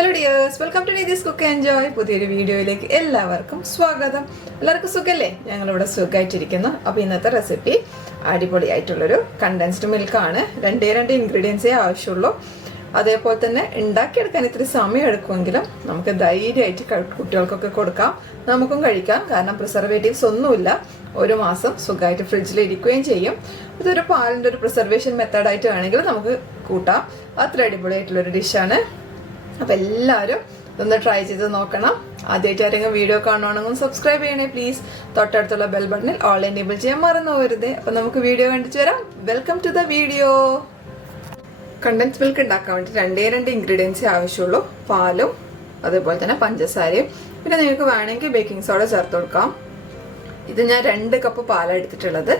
Hello dears, welcome to Neethi's cook enjoy. പുതിയൊരു വീഡിയോയിലേക്ക് എല്ലാവർക്കും സ്വാഗതം. എല്ലാവർക്കും സുഖല്ലേ? ഞങ്ങളിവിടെ സുഖമായിട്ടിരിക്കുന്നു. അപ്പോൾ ഇന്നത്തെ റെസിപ്പി അടിപൊളിയായിട്ടുള്ളൊരു കണ്ടൻസ്ഡ് മിൽക്കാണ്. രണ്ടേ ഇൻഗ്രീഡിയൻസേ ആവശ്യമുള്ളൂ. അതേപോലെ തന്നെ ഉണ്ടാക്കിയെടുക്കാൻ ഇത്തിരി സമയം എടുക്കുമെങ്കിലും നമുക്ക് ധൈര്യമായിട്ട് കുട്ടികൾക്കൊക്കെ കൊടുക്കാം, നമുക്കും കഴിക്കാം. കാരണം പ്രിസർവേറ്റീവ്സ് ഒന്നുമില്ല. ഒരു മാസം സുഖമായിട്ട് ഫ്രിഡ്ജിൽ ഇരിക്കുകയും ചെയ്യും. ഇതൊരു പാലിൻ്റെ ഒരു പ്രിസർവേഷൻ മെത്തേഡായിട്ട് വേണമെങ്കിൽ നമുക്ക് കൂട്ടാം. അത്ര അടിപൊളിയായിട്ടുള്ളൊരു ഡിഷാണ്. അപ്പം എല്ലാവരും ഇതൊന്ന് ട്രൈ ചെയ്ത് നോക്കണം. ആദ്യമായിട്ട് ആരെങ്കിലും വീഡിയോ കാണുവാണെങ്കിൽ സബ്സ്ക്രൈബ് ചെയ്യണേ പ്ലീസ്. തൊട്ടടുത്തുള്ള ബെൽ ബട്ടണിൽ ഓൾ എനേബിൾ ചെയ്യാൻ മറന്നു പോകരുത്. അപ്പം നമുക്ക് വീഡിയോ കണ്ടിട്ട് വരാം. Welcome to the video. Condensed milk ഉണ്ടാക്കാൻ വേണ്ടി രണ്ടേ ഇൻഗ്രീഡിയൻസേ ആവശ്യമുള്ളൂ. പാലും അതേപോലെ തന്നെ പഞ്ചസാരയും. പിന്നെ നിങ്ങൾക്ക് വേണമെങ്കിൽ ബേക്കിംഗ് സോഡ ചേർത്ത് കൊടുക്കാം. ഇത് ഞാൻ 2 കപ്പ് പാലാണ് എടുത്തിട്ടുള്ളത്.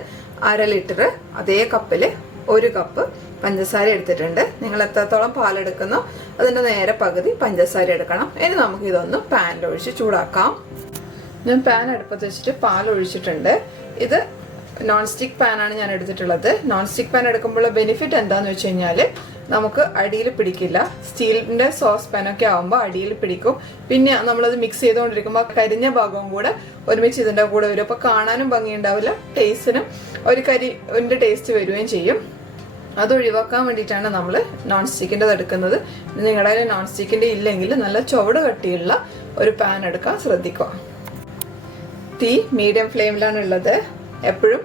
1/2 ലിറ്റർ അതേ കപ്പിൽ 1 കപ്പ് പഞ്ചസാര എടുത്തിട്ടുണ്ട്. നിങ്ങൾ എത്രത്തോളം പാലെടുക്കുന്നോ അതിൻ്റെ നേരെ പകുതി പഞ്ചസാര എടുക്കണം. ഇനി നമുക്ക് ഇതൊന്ന് പാനിലൊഴിച്ച് ചൂടാക്കാം. ഞാൻ പാൻ അടുപ്പത്ത് വെച്ചിട്ട് പാൽ ഒഴിച്ചിട്ടുണ്ട്. ഇത് നോൺ സ്റ്റിക്ക് പാനാണ് ഞാൻ എടുത്തിട്ടുള്ളത്. നോൺ സ്റ്റിക്ക് പാൻ എടുക്കുമ്പോൾ ബെനിഫിറ്റ് എന്താണെന്ന് വെച്ച് കഴിഞ്ഞാൽ നമുക്ക് അടിയിൽ പിടിക്കില്ല. സ്റ്റീലിൻ്റെ സോസ് പാനൊക്കെ ആകുമ്പോൾ അടിയിൽ പിടിക്കും. പിന്നെ നമ്മളത് മിക്സ് ചെയ്തുകൊണ്ടിരിക്കുമ്പോൾ കരിഞ്ഞ ഭാഗവും കൂടെ ഒരുമിച്ച് ഇതിൻ്റെ കൂടെ വരും. അപ്പോൾ കാണാനും ഭംഗിയുണ്ടാവില്ല, ടേസ്റ്റിനും ഒരു കരിൻ്റെ ടേസ്റ്റ് വരികയും ചെയ്യും. അത് ഒഴിവാക്കാൻ വേണ്ടിയിട്ടാണ് നമ്മൾ നോൺ സ്റ്റിക്കിൻ്റെ എടുക്കുന്നത്. നിങ്ങളുടെ കയ്യിൽ നോൺ സ്റ്റിക്കിൻ്റെ ഇല്ലെങ്കിൽ നല്ല ചുവട് കട്ടിയുള്ള ഒരു പാൻ എടുക്കാൻ ശ്രദ്ധിക്കുക. തീ മീഡിയം ഫ്ലെയിമിലാണ് ഉള്ളത്. എപ്പോഴും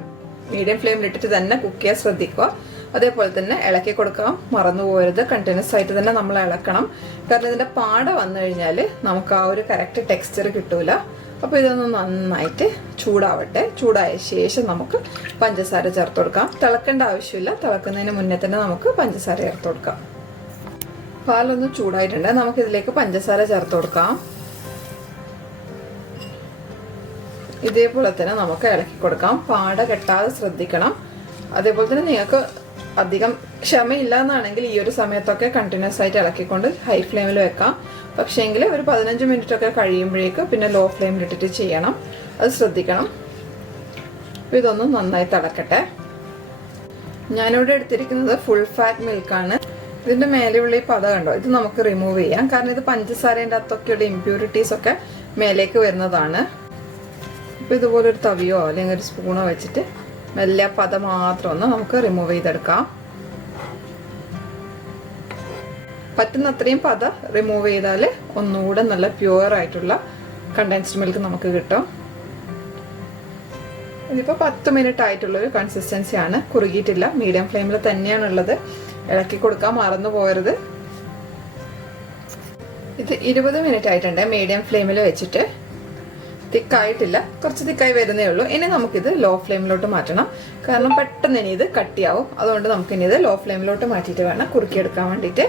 മീഡിയം ഫ്ലെയിമിലിട്ടിട്ട് തന്നെ കുക്ക് ചെയ്യാൻ ശ്രദ്ധിക്കുക. അതേപോലെ തന്നെ ഇളക്കി കൊടുക്കാൻ മറന്നു പോകരുത്. കണ്ടിന്യൂസ് ആയിട്ട് തന്നെ നമ്മൾ ഇളക്കണം. കാരണം ഇതിൻ്റെ പാട വന്നു കഴിഞ്ഞാൽ നമുക്ക് ആ ഒരു കറക്റ്റ് ടെക്സ്ചർ കിട്ടൂല. അപ്പോൾ ഇതൊന്ന് നന്നായിട്ട് ചൂടാവട്ടെ. ചൂടായ ശേഷം നമുക്ക് പഞ്ചസാര ചേർത്ത് കൊടുക്കാം. തിളക്കേണ്ട ആവശ്യമില്ല. തിളക്കുന്നതിന് മുന്നേ തന്നെ നമുക്ക് പഞ്ചസാര ചേർത്ത് കൊടുക്കാം. പാലൊന്ന് ചൂടായിട്ടുണ്ട്. നമുക്കിതിലേക്ക് പഞ്ചസാര ചേർത്ത് കൊടുക്കാം. ഇതേപോലെ തന്നെ നമുക്ക് ഇളക്കി കൊടുക്കാം. പാട കെട്ടാതെ ശ്രദ്ധിക്കണം. അതേപോലെ തന്നെ നിങ്ങൾക്ക് അധികം ക്ഷമയില്ല എന്നാണെങ്കിൽ ഈ ഒരു സമയത്തൊക്കെ കണ്ടിന്യൂസ് ആയിട്ട് ഇളക്കിക്കൊണ്ട് ഹൈ ഫ്ലെയിമിൽ വെക്കാം. പക്ഷേങ്കിൽ ഒരു 15 മിനിറ്റ് ഒക്കെ കഴിയുമ്പോഴേക്ക് പിന്നെ ലോ ഫ്ലെയിമിലിട്ടിട്ട് ചെയ്യണം. അത് ശ്രദ്ധിക്കണം. അപ്പോൾ ഇതൊന്ന് നന്നായി തിളക്കട്ടെ. ഞാനിവിടെ എടുത്തിരിക്കുന്നത് ഫുൾ ഫാറ്റ് മിൽക്കാണ്. ഇതിൻ്റെ മേലെയുള്ള ഈ പത കണ്ടോ, ഇത് നമുക്ക് റിമൂവ് ചെയ്യാം. കാരണം ഇത് പഞ്ചസാരേൻ്റെ അകത്തൊക്കെയുള്ള ഇമ്പ്യൂരിറ്റീസ് ഒക്കെ മേലേക്ക് വരുന്നതാണ്. അപ്പോൾ ഇതുപോലെ ഒരു തവിയോ അല്ലെങ്കിൽ ഒരു സ്പൂണോ വെച്ചിട്ട് മെല്ലെ പത മാത്രം ഒന്ന് നമുക്ക് റിമൂവ് ചെയ്തെടുക്കാം. പറ്റുന്നത്രയും പത റിമൂവ് ചെയ്താൽ ഒന്നുകൂടെ നല്ല പ്യുവർ ആയിട്ടുള്ള കണ്ടൻസ്ഡ് മിൽക്ക് നമുക്ക് കിട്ടും. ഇതിപ്പോൾ 10 മിനിറ്റ് ആയിട്ടുള്ളൊരു കൺസിസ്റ്റൻസിയാണ്. കുറുകിയിട്ടില്ല. മീഡിയം ഫ്ലെയിമിൽ തന്നെയാണുള്ളത്. ഇളക്കി കൊടുക്കാൻ മറന്നു പോകരുത്. ഇത് 20 മിനിറ്റ് ആയിട്ടുണ്ട് മീഡിയം ഫ്ലെയിമിൽ വെച്ചിട്ട്. തിക്കായിട്ടില്ല, കുറച്ച് തിക്കായി വരുന്നേ ഉള്ളൂ. ഇനി നമുക്കിത് ലോ ഫ്ലെയിമിലോട്ട് മാറ്റണം. കാരണം പെട്ടെന്ന് ഇനി ഇത് കട്ടിയാവും. അതുകൊണ്ട് നമുക്കിനി ഇത് ലോ ഫ്ലെയിമിലോട്ട് മാറ്റിയിട്ട് വേണം കുറുക്കിയെടുക്കാൻ വേണ്ടിയിട്ട്.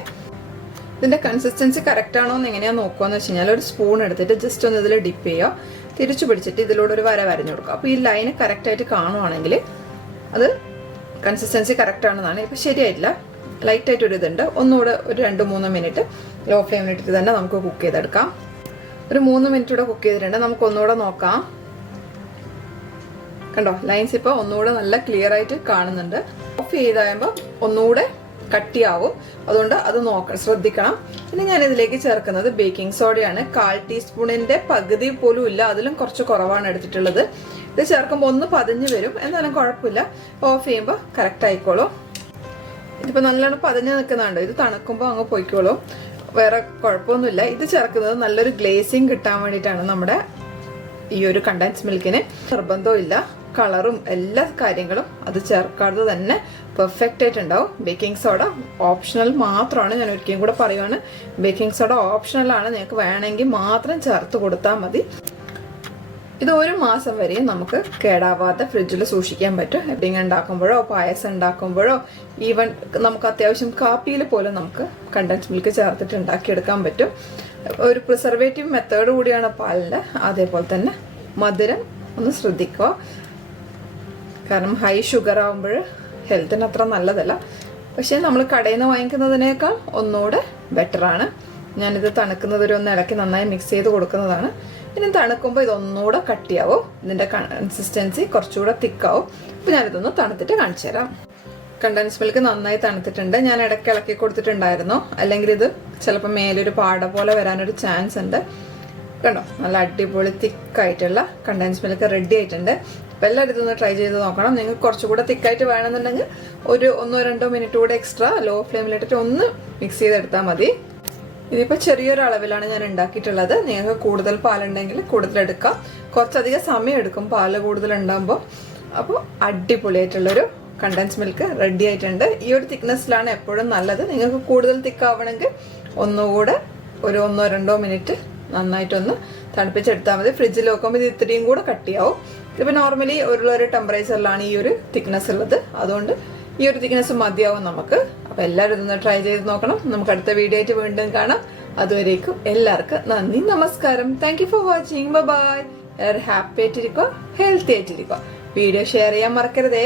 ഇതിൻ്റെ കൺസിസ്റ്റൻസി കറക്റ്റ് ആണോ എന്ന് എങ്ങനെയാണ് നോക്കുകയെന്ന് വെച്ച് കഴിഞ്ഞാൽ ഒരു സ്പൂൺ എടുത്തിട്ട് ജസ്റ്റ് ഒന്ന് ഇതിൽ ഡിപ്പ് ചെയ്യുക. തിരിച്ചു പിടിച്ചിട്ട് ഇതിലൂടെ ഒരു വര വരഞ്ഞു കൊടുക്കുക. അപ്പോൾ ഈ ലൈന് കറക്റ്റായിട്ട് കാണുവാണെങ്കിൽ അത് കൺസിസ്റ്റൻസി കറക്റ്റ് ആണെന്നാണ്. ഇപ്പോൾ ശരിയായിട്ടില്ല, ലൈറ്റായിട്ടൊരു ഇതുണ്ട്. ഒന്നുകൂടെ ഒരു 2-3 മിനിറ്റ് ലോ ഫ്ലെയിമിലിട്ടിട്ട് തന്നെ നമുക്ക് കുക്ക് ചെയ്തെടുക്കാം. ഒരു 3 മിനിറ്റ് കൂടെ കുക്ക് ചെയ്തിട്ടുണ്ട്. നമുക്ക് ഒന്നുകൂടെ നോക്കാം. കണ്ടോ, ലൈൻസ് ഇപ്പോൾ ഒന്നുകൂടെ നല്ല ക്ലിയർ ആയിട്ട് കാണുന്നുണ്ട്. ഓഫ് ചെയ്താകുമ്പോൾ ഒന്നുകൂടെ കട്ടിയാവും. അതുകൊണ്ട് അത് ശ്രദ്ധിക്കണം. ഇനി ഞാൻ ഇതിലേക്ക് ചേർക്കുന്നത് ബേക്കിംഗ് സോഡയാണ്. 1/4 ടീസ്പൂണിന്റെ പകുതി പോലും ഇല്ല, അതിലും കുറച്ച് കുറവാണ് എടുത്തിട്ടുള്ളത്. ഇത് ചേർക്കുമ്പോൾ ഒന്ന് പതഞ്ഞ് വരും, എന്നാലും കുഴപ്പമില്ല. ഓഫ് ചെയ്യുമ്പോൾ കറക്റ്റ് ആയിക്കോളും. ഇതിപ്പോൾ നല്ലോണം പതഞ്ഞ് നിൽക്കുന്നുണ്ട്. ഇത് തണുക്കുമ്പോൾ അങ്ങ് പൊയ്ക്കോളും, വേറെ കുഴപ്പമൊന്നുമില്ല. ഇത് ചേർക്കുന്നത് നല്ലൊരു ഗ്ലേസിങ് കിട്ടാൻ വേണ്ടിയിട്ടാണ്. നമ്മുടെ ഈ ഒരു കണ്ടൻസ് മിൽക്കിന് നിർബന്ധമില്ല. കളറും എല്ലാ കാര്യങ്ങളും അത് ചേർക്കാതെ തന്നെ പെർഫെക്റ്റ് ആയിട്ടുണ്ടാവും. ബേക്കിംഗ് സോഡ ഓപ്ഷണൽ മാത്രമാണ്. ഞാൻ ഒരിക്കലും കൂടെ പറയുവാണ്, ബേക്കിംഗ് സോഡ ഓപ്ഷണലാണ്. നിങ്ങൾക്ക് വേണമെങ്കിൽ മാത്രം ചേർത്ത് കൊടുത്താൽ മതി. ഇത് 1 മാസം വരെയും നമുക്ക് കേടാവാതെ ഫ്രിഡ്ജിൽ സൂക്ഷിക്കാൻ പറ്റും. പുഡിംഗ് ഉണ്ടാക്കുമ്പോഴോ പായസം ഉണ്ടാക്കുമ്പോഴോ ഈവൻ നമുക്ക് അത്യാവശ്യം കാപ്പിയിൽ പോലും നമുക്ക് കണ്ടൻസ് മിൽക്ക് ചേർത്തിട്ട് ഉണ്ടാക്കിയെടുക്കാൻ പറ്റും. ഒരു പ്രിസർവേറ്റീവ് മെത്തേഡ് കൂടിയാണ് പാലിൻ്റെ. അതേപോലെ തന്നെ മധുരം ഒന്ന് ശ്രദ്ധിക്കുക. കാരണം ഹൈ ഷുഗർ ആകുമ്പോൾ ഹെൽത്തിന് അത്ര നല്ലതല്ല. പക്ഷേ നമ്മൾ കടയിൽ നിന്ന് വാങ്ങിക്കുന്നതിനേക്കാൾ ഒന്നുകൂടെ ബെറ്ററാണ്. ഞാനിത് തണുക്കുന്നതൊരു ഒന്ന് ഇളക്കി നന്നായി മിക്സ് ചെയ്ത് കൊടുക്കുന്നതാണ്. ഇനി തണുക്കുമ്പോൾ ഇതൊന്നുകൂടെ കട്ടിയാവും. ഇതിൻ്റെ കൺസിസ്റ്റൻസി കുറച്ചുകൂടെ തിക്കാവും. അപ്പോൾ ഞാനിതൊന്ന് തണുത്തിട്ട് കാണിച്ചു തരാം. കണ്ടൻസ് മിൽക്ക് നന്നായി തണുത്തിട്ടുണ്ട്. ഞാൻ ഇടയ്ക്ക് ഇളക്കി കൊടുത്തിട്ടുണ്ടായിരുന്നു, അല്ലെങ്കിൽ ഇത് ചിലപ്പോൾ മേലൊരു പാട പോലെ വരാനൊരു ചാൻസ് ഉണ്ട്. കണ്ടോ, നല്ല അടിപൊളി തിക്കായിട്ടുള്ള കണ്ടൻസ് മിൽക്ക് റെഡി ആയിട്ടുണ്ട്. അപ്പോൾ എല്ലാവരും ഇതൊന്ന് ട്രൈ ചെയ്ത് നോക്കണം. നിങ്ങൾക്ക് കുറച്ചുകൂടെ തിക്കായിട്ട് വേണമെന്നുണ്ടെങ്കിൽ ഒരു 1-2 മിനിറ്റ് കൂടെ എക്സ്ട്രാ ലോ ഫ്ലെയിമിലിട്ടിട്ട് ഒന്ന് മിക്സ് ചെയ്തെടുത്താൽ മതി. ഇതിപ്പോൾ ചെറിയൊരു അളവിലാണ് ഞാൻ ഉണ്ടാക്കിയിട്ടുള്ളത്. നിങ്ങൾക്ക് കൂടുതൽ പാലുണ്ടെങ്കിൽ കൂടുതൽ എടുക്കാം. കുറച്ചധികം സമയം എടുക്കും പാല് കൂടുതൽ ഉണ്ടാകുമ്പോൾ. അപ്പോൾ അടിപൊളിയായിട്ടുള്ളൊരു കണ്ടൻസ് മിൽക്ക് റെഡി ആയിട്ടുണ്ട്. ഈ ഒരു തിക്നെസ്സിലാണ് എപ്പോഴും നല്ലത്. നിങ്ങൾക്ക് കൂടുതൽ തിക്കാവണമെങ്കിൽ ഒന്നുകൂടെ ഒരു 1-2 മിനിറ്റ് നന്നായിട്ടൊന്ന് തണുപ്പിച്ചെടുത്താൽ മതി. ഫ്രിഡ്ജിൽ വെക്കുമ്പോൾ ഇത് ഇത്രയും കൂടെ കട്ടിയാവും. ഇതിപ്പോൾ നോർമലി ഒരു ടെമ്പറേച്ചറിലാണ് ഈ ഒരു തിക്നെസ് ഉള്ളത്. അതുകൊണ്ട് ഈ ഒരു തിക്നെസ് മതിയാവും നമുക്ക്. അപ്പോൾ എല്ലാവരും ഇതൊന്ന് ട്രൈ ചെയ്ത് നോക്കണം. നമുക്ക് അടുത്ത വീഡിയോ ആയിട്ട് വീണ്ടും കാണാം. അതുവരേക്കും എല്ലാവർക്കും നന്ദി, നമസ്കാരം. Thank you for watching. Bye. എല്ലാവരും ഹാപ്പി ആയിട്ടിരിക്കുക, ഹെൽത്തി ആയിട്ടിരിക്കുക. വീഡിയോ ഷെയർ ചെയ്യാൻ മറക്കരുതേ.